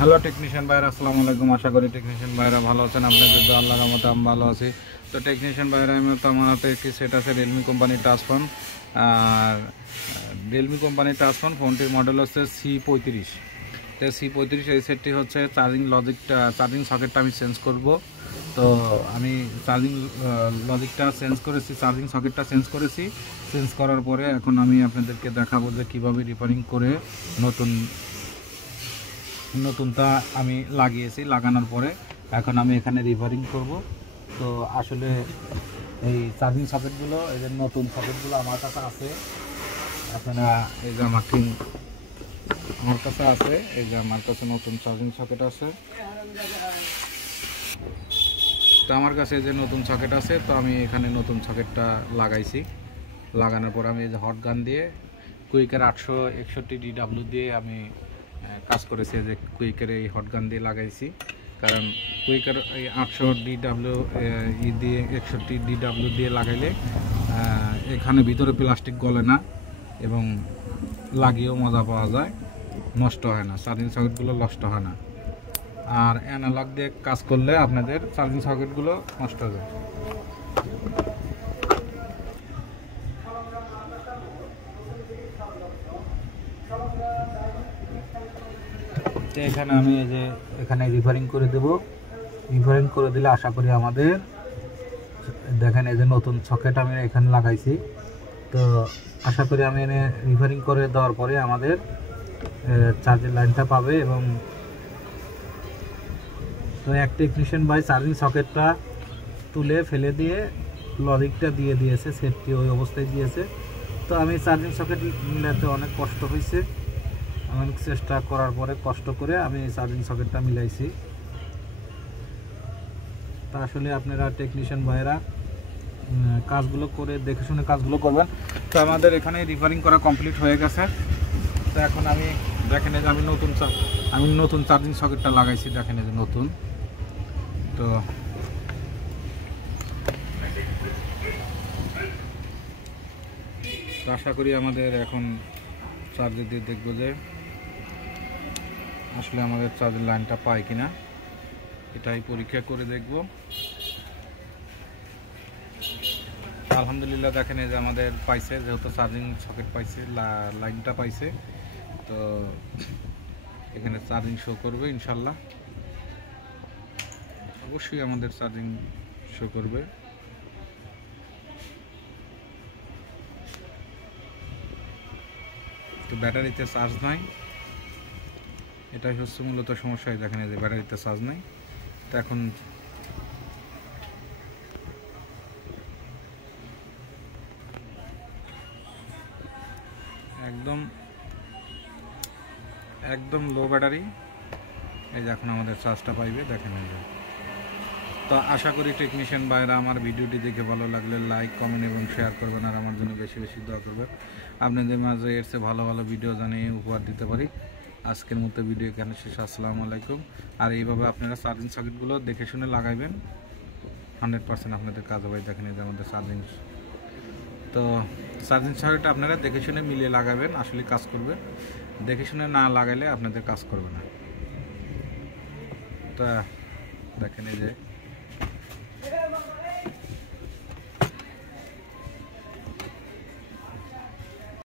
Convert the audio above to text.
Hello technician ভাইরা, আসসালামু আলাইকুম। আশা করি টেকনিশিয়ান ভাইরা ভালো আছেন। আপনাদের তো আল্লাহর রহমতে আমি ভালো আছি। তো টেকনিশিয়ান ভাইরা, আমি তো আমার হাতে একটি সেট আছে রিয়েলমি কোম্পানির টাচ ফোন। আর রিয়েলমি কোম্পানির টাচ ফোন, ফোনটির মডেল হচ্ছে C35। তো C35 এই সেটটি হচ্ছে চার্জিং সকেটটা আমি চেঞ্জ করব। তো আমি চার্জিং লজিকটা চেঞ্জ করেছি, চার্জিং সকেটটা চেঞ্জ করার পরে এখন আমি আপনাদেরকে দেখাবো যে কীভাবে রিপেয়ারিং করে নতুনটা আমি লাগিয়েছি। লাগানোর পরে এখন আমি এখানে রিপেয়ারিং করব। তো আসলে এই চার্জিং সকেটগুলো, এই যে নতুন সকেটগুলো আমার কাছে আছে। আপনারা এই যে আমার কাছে আছে, এই যে আমার কাছে নতুন চার্জিং সকেট আছে। তো আমার কাছে এই যে নতুন সকেট আছে, তো আমি এখানে নতুন সকেটটা লাগাইছি। লাগানোর পর আমি এই যে হট গান দিয়ে কুইকের 861 DW দিয়ে আমি কাজ করেছি। যে কুইকের এই হট গান দিয়ে লাগাইছি, কারণ কুইকের এই 800 DW দিয়ে 61 DW দিয়ে লাগাইলে এখানে ভিতরে প্লাস্টিক গলে না এবং লাগিয়েও মজা পাওয়া যায়, নষ্ট হয় না, চার্জিং সকেটগুলো নষ্ট হয় না। আর অ্যানালগ দিয়ে কাজ করলে আপনাদের চার্জিং সকেটগুলো নষ্ট হয়ে যায়। এখানে আমি এই যে এখানে রিপেয়ারিং করে দেব। রিপেয়ারিং করে দিলে আশা করি আমাদের, দেখেন এই যে নতুন সকেট আমি এখানে লাগাইছি। তো আশা করি আমি এনে রিপেয়ারিং করে দেওয়ার পরে আমাদের চার্জের লাইনটা পাবে। এবং তো এক টেকনিশিয়ান ভাই চার্জিং সকেটটা তুলে ফেলে দিয়ে লজিকটা দিয়ে দিয়েছে, সেটটি ওই অবস্থায় দিয়েছে। তো আমি চার্জিং সকেট মিলাতে অনেক কষ্ট হয়েছে, অনেক চেষ্টা করার পরে কষ্ট করে আমি চার্জিং সকেটটা মিলাইছি। তা আসলে আপনারা টেকনিশিয়ান ভাইরা কাজগুলো করে দেখে শুনে কাজগুলো করবেন। তো আমাদের এখানে রিপেয়ারিং করা কমপ্লিট হয়ে গেছে। তো এখন আমি দেখেন যে আমি নতুন চার্জিং সকেটটা লাগাইছি, দেখেন যে নতুন। তো আশা করি আমাদের এখন চার্জার দিয়ে দেখবো যে আসলে আমাদের চার্জের লাইনটা পায় কিনা, এটাই পরীক্ষা করে দেখব। আলহামদুলিল্লাহ দেখেন যে আমাদের পাইছে, যেহেতু চার্জিং সকেট পাইছে, লাইনটা পাইছে। তো এখানে চার্জিং শো করবে ইনশাল্লাহ, অবশ্যই আমাদের চার্জিং শো করবে। তো ব্যাটারিতে চার্জ নাই, এটাই হচ্ছে মূলত সমস্যা। দেখেন যে ব্যাটারিতে চার্জ নাই। তো এখন একদম লো ব্যাটারি, এই যে এখন আমাদের চার্জটা পাইবে, দেখেন এই যে। তো আশা করি টেকনিশিয়ান ভাইরা আমার ভিডিওটি দেখে ভালো লাগলে লাইক, কমেন্ট এবং শেয়ার করবেন, আর আমার জন্য বেশি বেশি দোয়া করবেন। আপনাদের মাঝে এর চেয়ে ভালো ভালো ভিডিও জানিয়ে উপহার দিতে পারি। আজকের মতো ভিডিও এখানে শেষ। আসসালামু আলাইকুম। আর এইভাবে আপনারা চার্জিং সকেটগুলো দেখে শুনে লাগাইবেন, 100% আপনাদের কাজ হবে। দেখেন এই যে আমাদের চার্জিং সকেট আপনারা দেখে শুনে মিলিয়ে লাগাবেন, আসলে কাজ করবে। দেখে শুনে না লাগাইলে আপনাদের কাজ করবে না। তা দেখেন এই যে